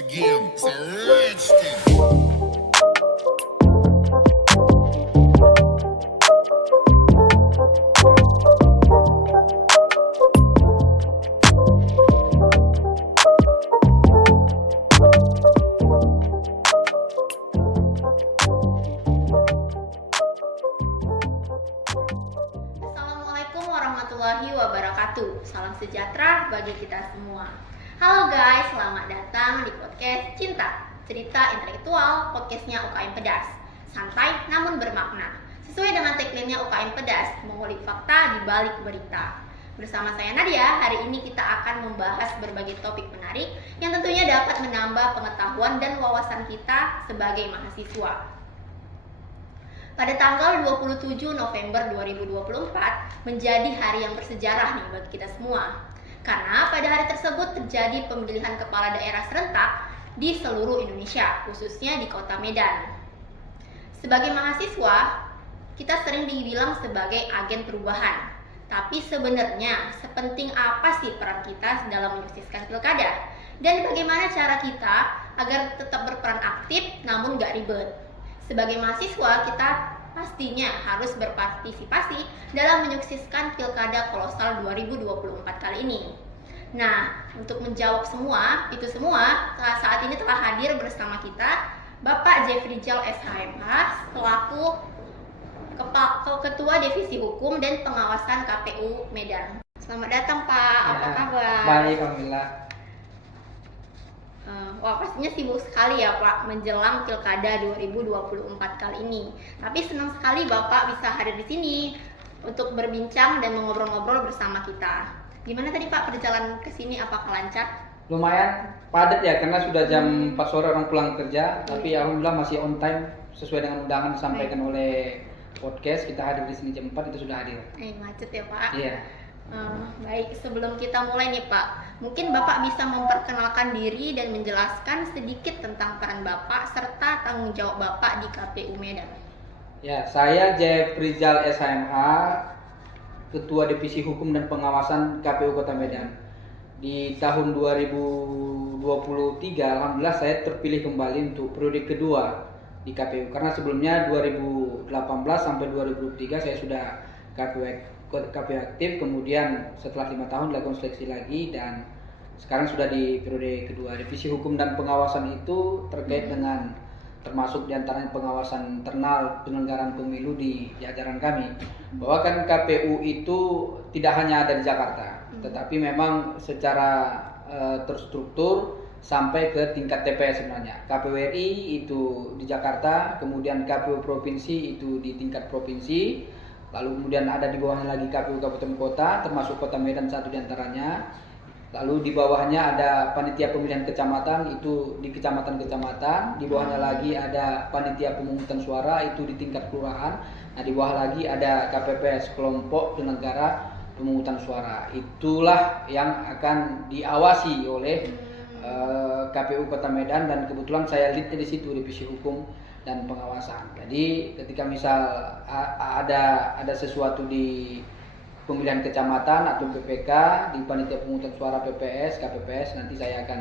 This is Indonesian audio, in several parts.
again. It's a rich thing. Assalamualaikum warahmatullahi wabarakatuh. Salam sejahtera bagi kita semua. Halo guys, selamat datang di podcast Cinta, cerita intelektual, podcastnya UKM Pedas. Santai namun bermakna. Sesuai dengan tagline-nya UKM Pedas, mengulik fakta di balik berita. Bersama saya Nadia, hari ini kita akan membahas berbagai topik menarik yang tentunya dapat menambah pengetahuan dan wawasan kita sebagai mahasiswa. Pada tanggal 27 November 2024 menjadi hari yang bersejarah nih bagi kita semua. Karena pada hari tersebut terjadi pemilihan kepala daerah serentak di seluruh Indonesia, khususnya di Kota Medan. Sebagai mahasiswa, kita sering dibilang sebagai agen perubahan. Tapi sebenarnya sepenting apa sih peran kita dalam menyukseskan pilkada? Dan bagaimana cara kita agar tetap berperan aktif namun gak ribet? Sebagai mahasiswa, kita pastinya harus berpartisipasi dalam menyukseskan Pilkada Kolosal 2024 kali ini. Nah, untuk menjawab itu semua, saat ini telah hadir bersama kita Bapak Jefrijal SHMH selaku Ketua Divisi Hukum dan Pengawasan KPU Medan. Selamat datang Pak, apa kabar? Baik, alhamdulillah. Wah, pastinya sibuk sekali ya Pak menjelang Pilkada 2024 kali ini. Tapi senang sekali Bapak bisa hadir di sini untuk berbincang dan mengobrol-ngobrol bersama kita. Gimana tadi Pak perjalanan ke sini, apakah lancar? Lumayan padat ya karena sudah jam 4 sore orang pulang kerja, tapi alhamdulillah masih on time sesuai dengan undangan disampaikan oleh podcast. Kita hadir di sini jam 4 itu sudah hadir. Macet ya Pak? Iya. Baik, sebelum kita mulai nih Pak, mungkin Bapak bisa memperkenalkan diri dan menjelaskan sedikit tentang peran Bapak serta tanggung jawab Bapak di KPU Medan. Ya, saya Jefrijal SHMH, Ketua Divisi Hukum dan Pengawasan KPU Kota Medan. Di tahun 2023, alhamdulillah saya terpilih kembali untuk periode kedua di KPU. Karena sebelumnya 2018 sampai 2023 saya sudah KPU aktif, kemudian setelah 5 tahun dilakukan seleksi lagi dan sekarang sudah di periode kedua. Divisi Hukum dan Pengawasan itu terkait dengan termasuk diantaranya pengawasan internal penyelenggaraan pemilu di jajaran kami. Bahwa kan KPU itu tidak hanya ada di Jakarta, tetapi memang secara terstruktur sampai ke tingkat TPS sebenarnya. KPU RI itu di Jakarta, kemudian KPU provinsi itu di tingkat provinsi. Lalu kemudian ada di bawahnya lagi KPU Kabupaten Kota, termasuk Kota Medan satu diantaranya. Lalu di bawahnya ada panitia pemilihan kecamatan, itu di kecamatan-kecamatan. Di bawahnya lagi ada panitia pemungutan suara, itu di tingkat kelurahan. Nah di bawah lagi ada KPPS, kelompok penyelenggara pemungutan suara. Itulah yang akan diawasi oleh KPU Kota Medan dan kebetulan saya lead di situ Divisi Hukum dan Pengawasan. Jadi ketika misal ada sesuatu di pemilihan kecamatan atau PPK di panitia pemungutan suara PPS, KPPS, nanti saya akan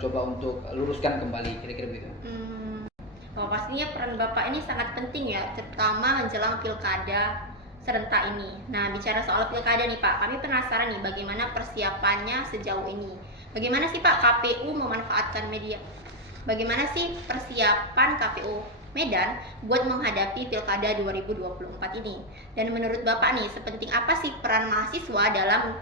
coba untuk luruskan kembali, kira-kira begitu. Pastinya peran Bapak ini sangat penting ya, terutama menjelang Pilkada serentak ini. Nah, bicara soal Pilkada nih Pak, kami penasaran nih bagaimana persiapannya sejauh ini. Bagaimana sih Pak KPU memanfaatkan media? Bagaimana sih persiapan KPU Medan buat menghadapi Pilkada 2024 ini? Dan menurut Bapak nih, sepenting apa sih peran mahasiswa dalam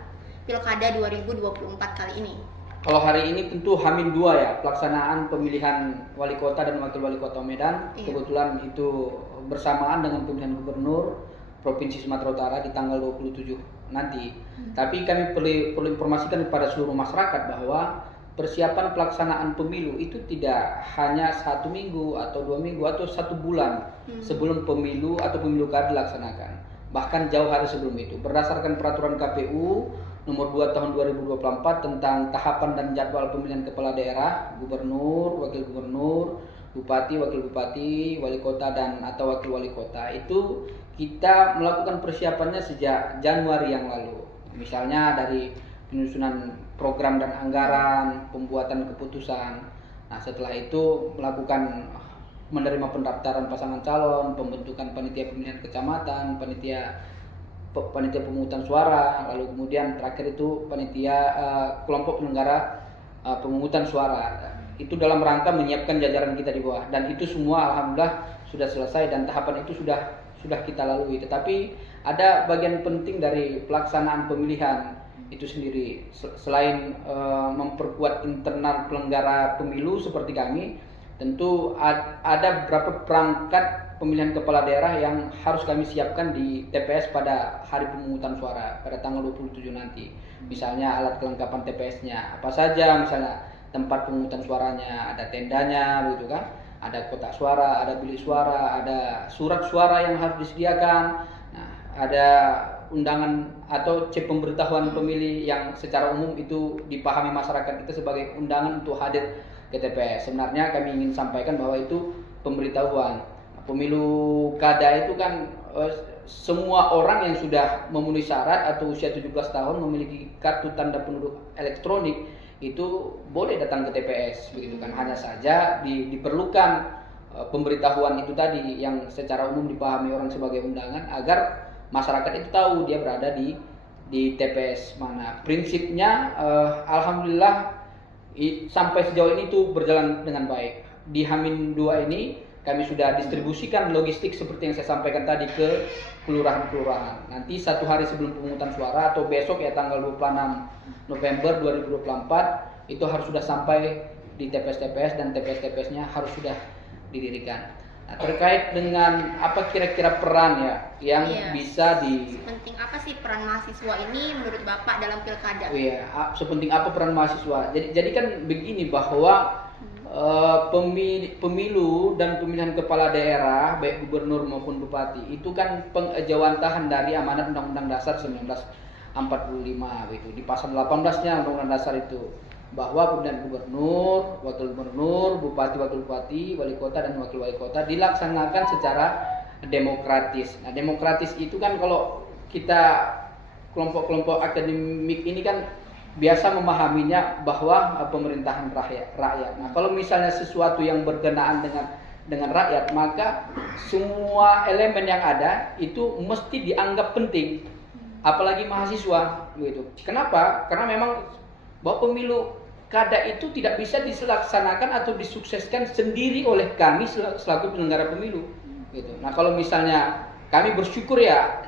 Pilkada 2024 kali ini? Kalau hari ini tentu H-2 ya, pelaksanaan pemilihan wali kota dan wakil wali kota Medan. Kebetulan itu bersamaan dengan pemilihan gubernur Provinsi Sumatera Utara di tanggal 27 nanti. Tapi kami perlu informasikan kepada seluruh masyarakat bahwa persiapan pelaksanaan pemilu itu tidak hanya 1 minggu atau 2 minggu atau 1 bulan sebelum pemilu atau pemilu kada dilaksanakan. Bahkan jauh hari sebelum itu. Berdasarkan peraturan KPU nomor 2 tahun 2024 tentang tahapan dan jadwal pemilihan kepala daerah, gubernur, wakil gubernur, bupati, wakil bupati, wali kota dan atau wakil wali kota, itu kita melakukan persiapannya sejak Januari yang lalu. Misalnya dari penyusunan program dan anggaran, pembuatan keputusan. Nah, setelah itu melakukan menerima pendaftaran pasangan calon, pembentukan panitia pemilihan kecamatan, panitia pemungutan suara, lalu kemudian terakhir itu panitia kelompok penyelenggara pemungutan suara. Itu dalam rangka menyiapkan jajaran kita di bawah, dan itu semua alhamdulillah sudah selesai dan tahapan itu sudah kita lalui. Tetapi ada bagian penting dari pelaksanaan pemilihan itu sendiri, selain memperkuat internal penyelenggara pemilu seperti kami, tentu ada beberapa perangkat pemilihan kepala daerah yang harus kami siapkan di TPS pada hari pemungutan suara pada tanggal 27 nanti. Misalnya alat kelengkapan TPS-nya apa saja, misalnya tempat pemungutan suaranya, ada tendanya begitu kan, ada kotak suara, ada bilik suara, ada surat suara yang harus disediakan. Nah, ada undangan atau cek pemberitahuan pemilih yang secara umum itu dipahami masyarakat kita sebagai undangan untuk hadir ke TPS. Sebenarnya kami ingin sampaikan bahwa itu pemberitahuan. Pemilu kada itu kan semua orang yang sudah memenuhi syarat atau usia 17 tahun memiliki kartu tanda penduduk elektronik itu boleh datang ke TPS begitu kan. Hanya saja diperlukan pemberitahuan itu tadi yang secara umum dipahami orang sebagai undangan agar masyarakat itu tahu dia berada di TPS mana. Prinsipnya alhamdulillah sampai sejauh ini itu berjalan dengan baik. Di H-2 ini kami sudah distribusikan logistik seperti yang saya sampaikan tadi ke kelurahan-kelurahan. Nanti satu hari sebelum pemungutan suara atau besok ya tanggal 26 November 2024 itu harus sudah sampai di TPS-TPS dan TPS-TPS-nya harus sudah didirikan. Nah, terkait dengan apa kira-kira peran ya yang bisa sepenting apa sih peran mahasiswa ini menurut Bapak dalam pilkada? Iya, sepenting apa peran mahasiswa? Jadi kan begini bahwa pemilu dan pemilihan kepala daerah baik gubernur maupun bupati itu kan pengejawantahan dari amanat Undang-Undang Dasar 1945 itu di pasal 18-nya Undang-Undang Dasar itu bahwa pemilihan gubernur, wakil gubernur, bupati, wakil bupati, wali kota dan wakil wali kota dilaksanakan secara demokratis. Nah, demokratis itu kan kalau kita kelompok-kelompok akademik ini kan biasa memahaminya bahwa pemerintahan rakyat. Nah, kalau misalnya sesuatu yang berkenaan dengan rakyat, maka semua elemen yang ada itu mesti dianggap penting, apalagi mahasiswa, gitu. Kenapa? Karena memang bahwa pemilu kada itu tidak bisa dilaksanakan atau disukseskan sendiri oleh kami selaku penyelenggara pemilu, gitu. Nah, kalau misalnya kami bersyukur ya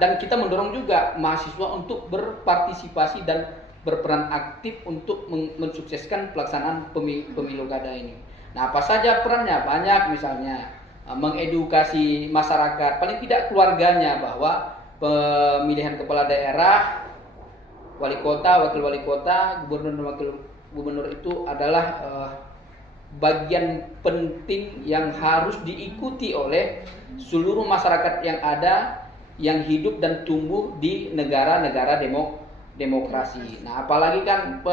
dan kita mendorong juga mahasiswa untuk berpartisipasi dan berperan aktif untuk mensukseskan pelaksanaan pemilu kada ini. Nah, apa saja perannya? Banyak, misalnya mengedukasi masyarakat, paling tidak keluarganya, bahwa pemilihan kepala daerah, wali kota, wakil wali kota, gubernur dan wakil gubernur itu adalah bagian penting yang harus diikuti oleh seluruh masyarakat yang ada yang hidup dan tumbuh di negara-negara demokrasi. Nah, apalagi kan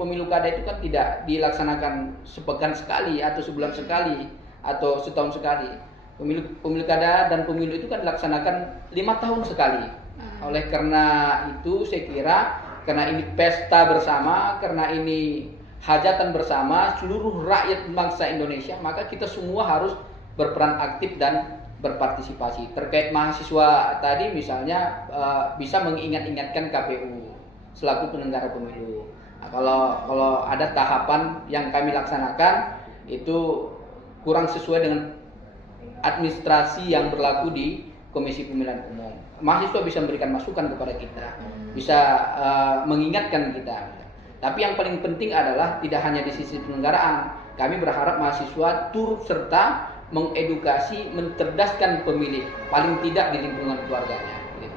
pemilu kada itu kan tidak dilaksanakan sepekan sekali atau sebulan sekali atau setahun sekali. Pemilu kada dan pemilu itu kan dilaksanakan 5 tahun sekali. Nah, oleh karena itu saya kira karena ini pesta bersama, karena ini hajatan bersama seluruh rakyat bangsa Indonesia, maka kita semua harus berperan aktif dan berpartisipasi. Terkait mahasiswa tadi misalnya bisa mengingat-ingatkan KPU selaku penyelenggara pemilu. Nah, kalau ada tahapan yang kami laksanakan itu kurang sesuai dengan administrasi yang berlaku di Komisi Pemilihan Umum, mahasiswa bisa memberikan masukan kepada kita, bisa mengingatkan kita. Tapi yang paling penting adalah tidak hanya di sisi penyelenggaraan, kami berharap mahasiswa turut serta mengedukasi, mencerdaskan pemilih, paling tidak di lingkungan keluarganya. Gitu.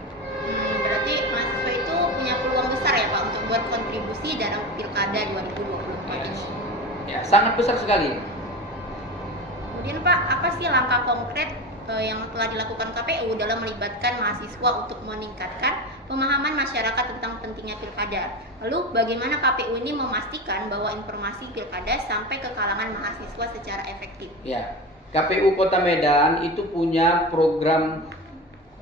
Berarti mahasiswa itu punya peluang besar ya Pak untuk berkontribusi dalam pilkada 2024 ini. Ya, sangat besar sekali. Kemudian Pak, apa sih langkah konkret yang telah dilakukan KPU dalam melibatkan mahasiswa untuk meningkatkan pemahaman masyarakat tentang pentingnya pilkada? Lalu bagaimana KPU ini memastikan bahwa informasi pilkada sampai ke kalangan mahasiswa secara efektif? Ya, KPU Kota Medan itu punya program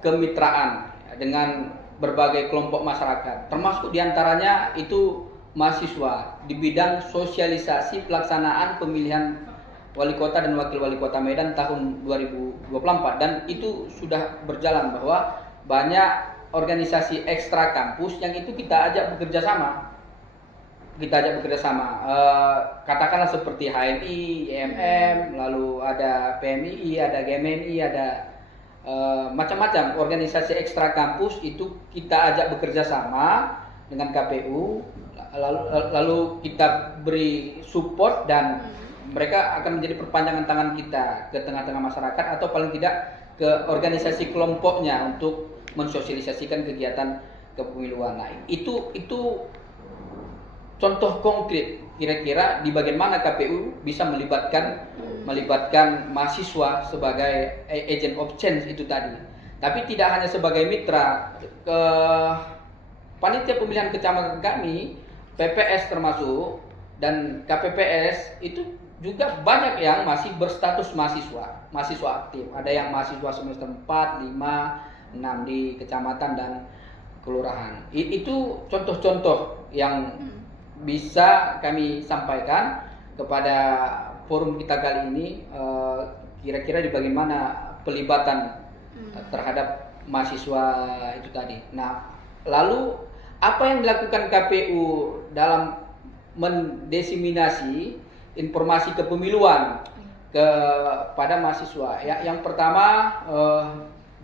kemitraan dengan berbagai kelompok masyarakat, termasuk diantaranya itu mahasiswa di bidang sosialisasi pelaksanaan pemilihan wali kota dan wakil wali kota Medan tahun 2024, dan itu sudah berjalan bahwa banyak organisasi ekstra kampus yang itu kita ajak bekerja sama. Katakanlah seperti HMI, IMM, lalu ada PMII, ada GMNI, ada macam-macam organisasi ekstra kampus itu kita ajak bekerja sama dengan KPU, lalu kita beri support dan mereka akan menjadi perpanjangan tangan kita ke tengah-tengah masyarakat atau paling tidak ke organisasi kelompoknya untuk mensosialisasikan kegiatan kepemiluan. Nah, itu contoh konkret kira-kira di bagian mana KPU bisa melibatkan mahasiswa sebagai agent of change itu tadi. Tapi tidak hanya sebagai mitra, panitia pemilihan kecamatan kami, PPS termasuk dan KPPS itu juga banyak yang masih berstatus mahasiswa aktif. Ada yang mahasiswa semester 4, 5, 6 di kecamatan dan kelurahan. Itu contoh-contoh yang bisa kami sampaikan kepada forum kita kali ini, kira-kira di bagian mana pelibatan terhadap mahasiswa itu tadi. Nah, lalu apa yang dilakukan KPU dalam mendesiminasi informasi kepemiluan kepada mahasiswa? Yang pertama,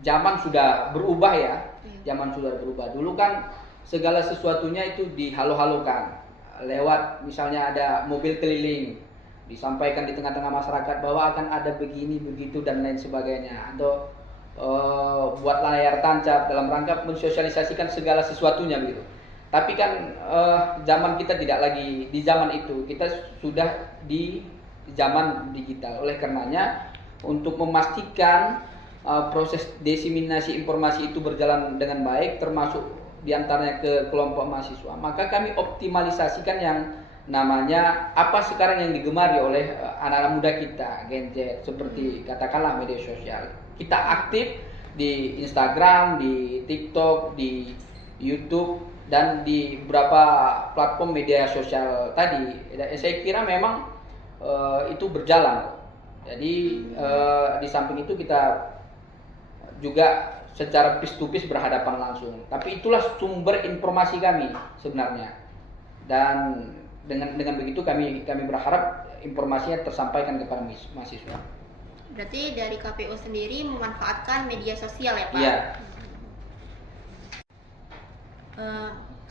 zaman sudah berubah ya. Zaman sudah berubah. Dulu kan segala sesuatunya itu dihalo-halokan lewat misalnya ada mobil keliling, disampaikan di tengah-tengah masyarakat bahwa akan ada begini begitu dan lain sebagainya, atau buat layar tancap dalam rangka mensosialisasikan segala sesuatunya begitu. Tapi kan zaman kita tidak lagi di zaman itu, kita sudah di zaman digital. Oleh karenanya untuk memastikan proses desiminasi informasi itu berjalan dengan baik, termasuk diantaranya ke kelompok mahasiswa, maka kami optimalisasikan yang namanya apa sekarang yang digemari oleh anak-anak muda kita, Gen Z, seperti katakanlah media sosial. Kita aktif di Instagram, di TikTok, di YouTube, dan di beberapa platform media sosial tadi. Saya kira memang itu berjalan. Jadi di samping itu kita juga secara face to face berhadapan langsung. Tapi itulah sumber informasi kami sebenarnya. Dan dengan begitu kami berharap informasinya tersampaikan kepada mahasiswa. Berarti dari KPU sendiri memanfaatkan media sosial ya Pak? Iya.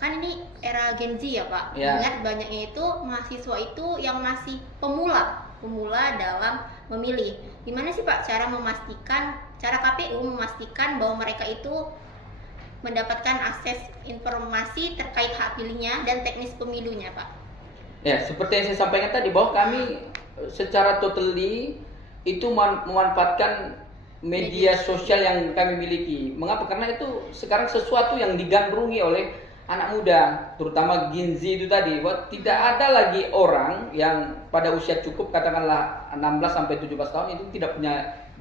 Kan ini era Gen Z ya Pak? Ya. Ingat banyaknya itu mahasiswa itu yang masih pemula dalam memilih. Gimana sih Pak cara KPU memastikan bahwa mereka itu mendapatkan akses informasi terkait hak pilihnya dan teknis pemilunya Pak? Ya, seperti yang saya sampaikan tadi bahwa kami secara totally itu memanfaatkan media sosial yang kami miliki. Mengapa? Karena itu sekarang sesuatu yang digandrungi oleh anak muda, terutama Gen Z itu tadi, bahwa tidak ada lagi orang yang pada usia cukup katakanlah 16 sampai 17 tahun itu tidak punya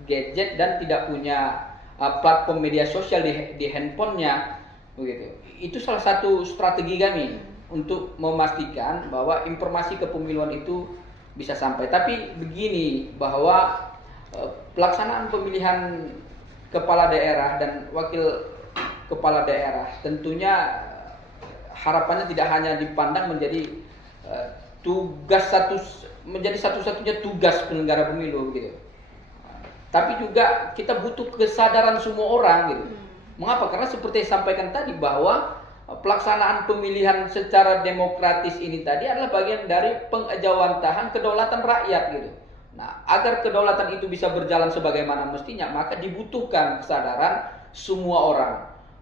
gadget dan tidak punya platform media sosial di handphonenya, begitu. Itu salah satu strategi kami untuk memastikan bahwa informasi kepemiluan itu bisa sampai. Tapi begini, bahwa pelaksanaan pemilihan kepala daerah dan wakil kepala daerah tentunya harapannya tidak hanya dipandang menjadi menjadi satu-satunya tugas penyelenggara pemilu gitu. Tapi juga kita butuh kesadaran semua orang gitu. Mengapa? Karena seperti yang sampaikan tadi bahwa pelaksanaan pemilihan secara demokratis ini tadi adalah bagian dari pengejawantahan kedaulatan rakyat gitu. Nah, agar kedaulatan itu bisa berjalan sebagaimana mestinya, maka dibutuhkan kesadaran semua orang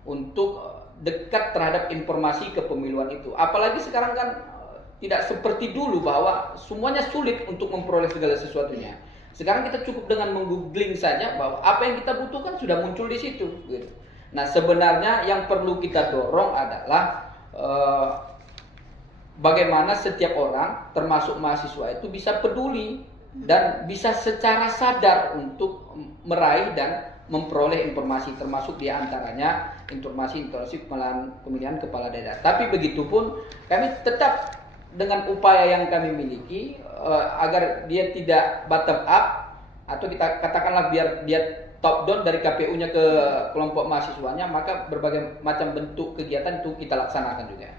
untuk dekat terhadap informasi kepemiluan itu. Apalagi sekarang kan tidak seperti dulu bahwa semuanya sulit untuk memperoleh segala sesuatunya. Sekarang kita cukup dengan menggoogling saja bahwa apa yang kita butuhkan sudah muncul di situ. Gitu. Nah, sebenarnya yang perlu kita dorong adalah bagaimana setiap orang, termasuk mahasiswa itu bisa peduli dan bisa secara sadar untuk meraih dan memperoleh informasi, termasuk diantaranya informasi pemilihan kepala daerah. Tapi begitupun kami tetap dengan upaya yang kami miliki agar dia tidak bottom up, atau kita katakanlah biar dia top down dari KPU-nya ke kelompok mahasiswanya, maka berbagai macam bentuk kegiatan itu kita laksanakan juga.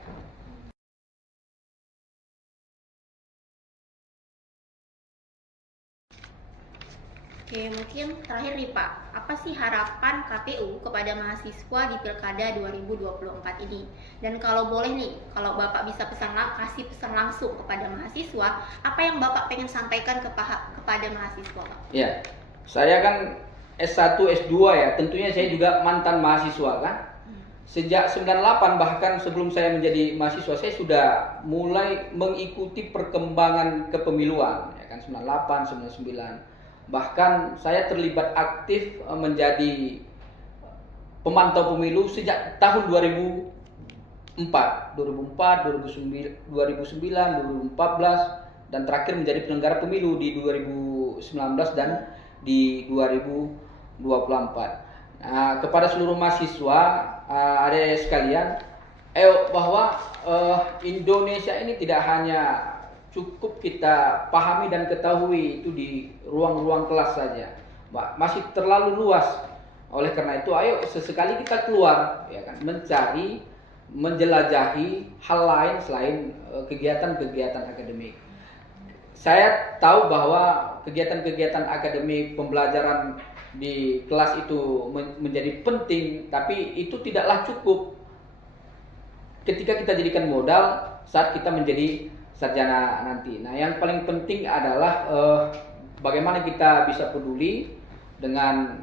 Oke, mungkin terakhir nih Pak, apa sih harapan KPU kepada mahasiswa di Pilkada 2024 ini? Dan kalau boleh nih, kalau Bapak bisa kasih pesan langsung kepada mahasiswa, apa yang Bapak pengen sampaikan kepada mahasiswa Pak? Ya, saya kan S1, S2 ya, tentunya saya juga mantan mahasiswa kan. Sejak 98, bahkan sebelum saya menjadi mahasiswa, saya sudah mulai mengikuti perkembangan kepemiluan ya kan, 98, 99. Bahkan saya terlibat aktif menjadi pemantau pemilu sejak tahun 2004, 2009, 2014, dan terakhir menjadi penyelenggara pemilu di 2019 dan di 2024. Nah, kepada seluruh mahasiswa, adik-adik sekalian, bahwa Indonesia ini tidak hanya cukup kita pahami dan ketahui itu di ruang-ruang kelas saja, masih terlalu luas. Oleh karena itu, ayo sesekali kita keluar, ya kan, mencari, menjelajahi hal lain selain kegiatan-kegiatan akademik. Saya tahu bahwa kegiatan-kegiatan akademik, pembelajaran di kelas itu menjadi penting, tapi itu tidaklah cukup ketika kita jadikan modal saat kita menjadi sarjana nanti. Nah, yang paling penting adalah bagaimana kita bisa peduli dengan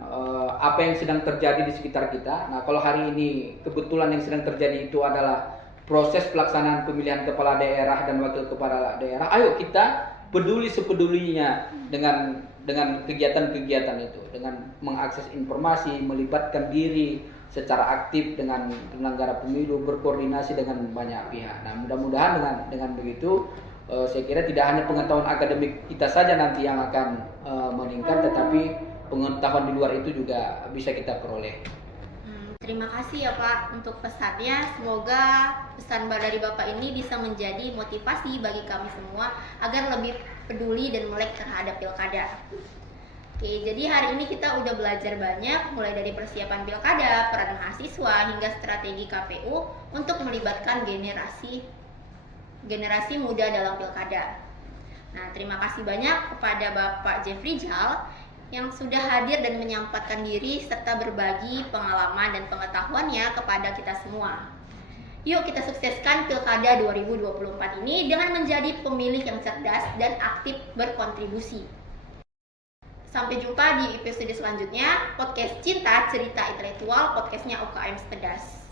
apa yang sedang terjadi di sekitar kita. Nah, kalau hari ini kebetulan yang sedang terjadi itu adalah proses pelaksanaan pemilihan kepala daerah dan wakil kepala daerah, ayo kita peduli sepedulinya dengan kegiatan-kegiatan itu, dengan mengakses informasi, melibatkan diri secara aktif dengan penyelenggara pemilu, berkoordinasi dengan banyak pihak. Nah, mudah-mudahan dengan begitu, saya kira tidak hanya pengetahuan akademik kita saja nanti yang akan meningkat, tetapi pengetahuan di luar itu juga bisa kita peroleh. Terima kasih ya Pak untuk pesannya. Semoga pesan dari Bapak ini bisa menjadi motivasi bagi kami semua agar lebih peduli dan melek terhadap pilkada. Oke, jadi hari ini kita udah belajar banyak, mulai dari persiapan pilkada, peran mahasiswa, hingga strategi KPU untuk melibatkan generasi muda dalam pilkada. Nah, terima kasih banyak kepada Bapak Jeffrey Jal yang sudah hadir dan menyampaikan diri serta berbagi pengalaman dan pengetahuannya kepada kita semua. Yuk kita sukseskan Pilkada 2024 ini dengan menjadi pemilih yang cerdas dan aktif berkontribusi. Sampai jumpa di episode selanjutnya, podcast Cinta Cerita Intelektual, podcastnya UKM Sepedas.